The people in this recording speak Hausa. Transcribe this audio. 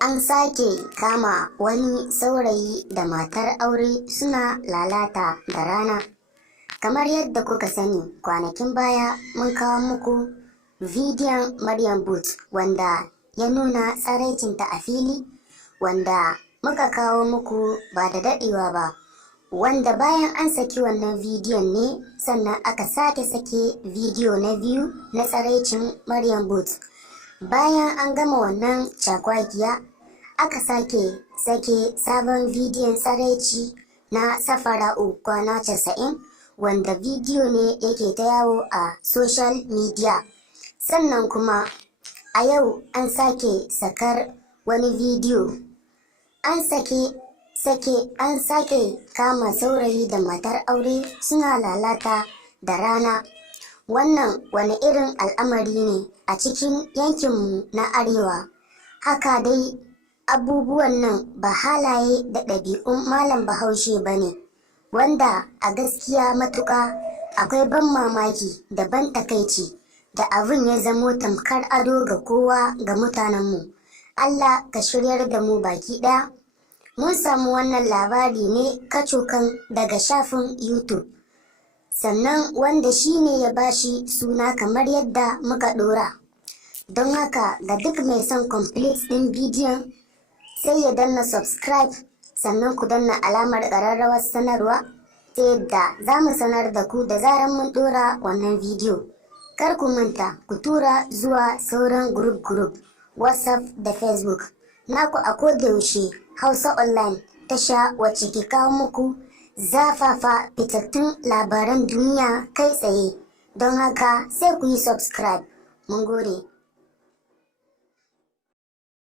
An sake kama wani saurayi da matar aure suna lalata da rana. Kamar yadda kuka sani, kwanakin baya mun kawo muku bidiyon Maryam Booth wanda ya nuna tsaraicinta a fili, wanda muka kawo muku ba da daɗewa ba. Wanda bayan an saki wannan bidiyon ne sannan aka sake bidiyo na biyu na tsaraicin Maryam Booth. Bayan an gama wannan cakwakiya, aka sake sabon bidiyon tsaraici na Safara'u kwana 90, wanda bidiyo ne yake ta yawo a social media. Sannan kuma a yau an sake sakar wani bidiyo. An sake kama saurayi da matar aure suna lalata da rana. Wannan wani irin al'amari ne a cikin yankinmu na Arewa? Haka dai abubuwan nan ba halaye da ɗabi'un Malam Bahaushe ba ne, wanda a gaskiya matuƙa akwai ban mamaki da ban takaici da abin ya zamo tamkar ado ga kowa ga mutanenmu. Allah ka shiryar da mu baki ɗaya. Mun samu wannan labari ne kacokan daga shafin YouTube, sannan wanda shi ne ya bashi suna kamar yadda muka ɗora. Don haka ga duk mai son complete ɗin bidiyon sai ya danna subscribe, sannan ku danna alamar ƙararrawar sanarwa ta yadda za mu sanar da ku da zaran mun ɗora wannan bidiyo. Kar ku manta ku tura zuwa sauran group WhatsApp da Facebook. Naku a kodayaushe Hausa Online, tasha wacce ke kawo muku zafafa fitattun labaran duniya kai tsaye. Don haka sai ku yi subscribe. Mun gode.